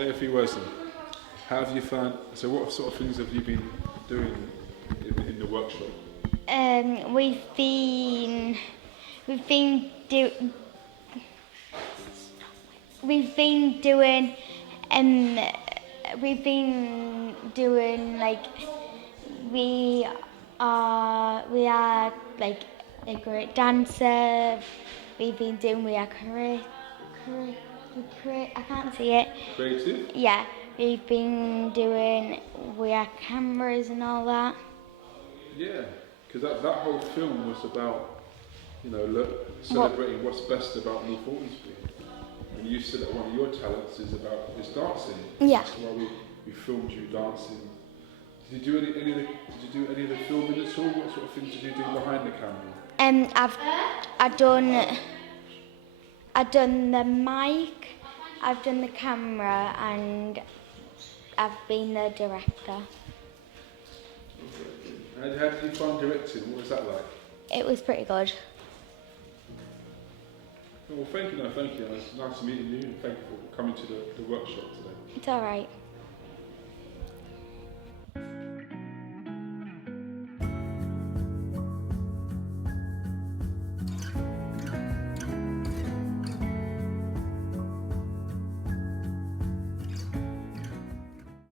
Say a few words then. How have you found? So, what sort of things have you been doing in the workshop? We've been do we've been doing we've been doing like we are like a great dancer. We are I can't see it. Creative? Yeah, we've been doing we are cameras and all that. Yeah, because that whole film was about, celebrating what's best about North Hortonsby. And you said that one of your talents is dancing. Yeah. That's why we filmed you dancing. Did you do any of the filming at all? What sort of things did you do behind the camera? I've done the mic, I've done the camera, and I've been the director. How did you find directing? What was that like? It was pretty good. Well, thank you. It's nice meeting you, and thank you for coming to the workshop today. It's alright.